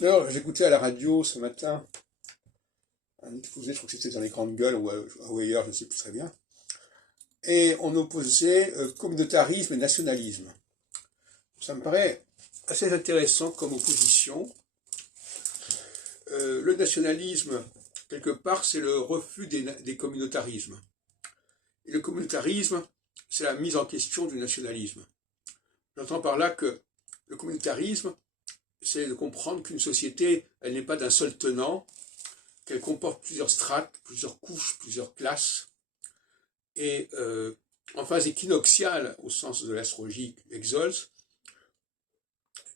Alors, j'écoutais à la radio ce matin un exposé, je crois que c'était dans les grandes gueules ou ailleurs, je ne sais plus très bien. Et on opposait communautarisme et nationalisme. Ça me paraît assez intéressant comme opposition. Le nationalisme, quelque part, c'est le refus des communautarismes. Et le communautarisme, c'est la mise en question du nationalisme. J'entends par là que le communautarisme, c'est de comprendre qu'une société, elle n'est pas d'un seul tenant, qu'elle comporte plusieurs strates, plusieurs couches, plusieurs classes, et en phase équinoxiale, au sens de l'astrologie Exols,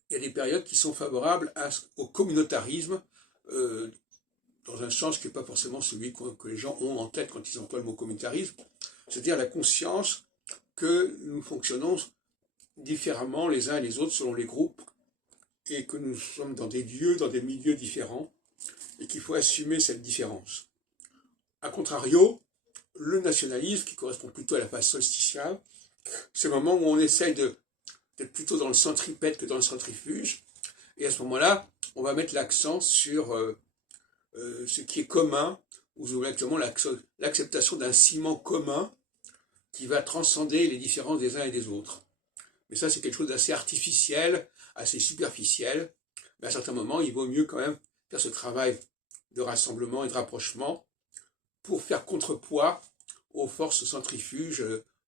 il y a des périodes qui sont favorables au communautarisme, euh, dans un sens qui n'est pas forcément celui que les gens ont en tête quand ils emploient le mot communautarisme, c'est-à-dire la conscience que nous fonctionnons différemment les uns et les autres selon les groupes, et que nous sommes dans des lieux, dans des milieux différents, et qu'il faut assumer cette différence. A contrario, le nationalisme, qui correspond plutôt à la phase solsticiale, c'est le moment où on essaye d'être plutôt dans le centripète que dans le centrifuge, et à ce moment-là, on va mettre l'accent sur ce qui est commun, ou actuellement l'acceptation d'un ciment commun qui va transcender les différences des uns et des autres. Mais ça, c'est quelque chose d'assez artificiel, assez superficiel, mais à certains moments, il vaut mieux quand même faire ce travail de rassemblement et de rapprochement pour faire contrepoids aux forces centrifuges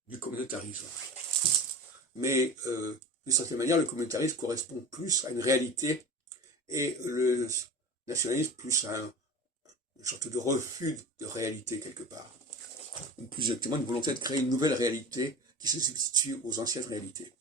du communautarisme. Mais d'une certaine manière, le communautarisme correspond plus à une réalité et le nationalisme plus à une sorte de refus de réalité quelque part. Ou plus exactement une volonté de créer une nouvelle réalité qui se substitue aux anciennes réalités.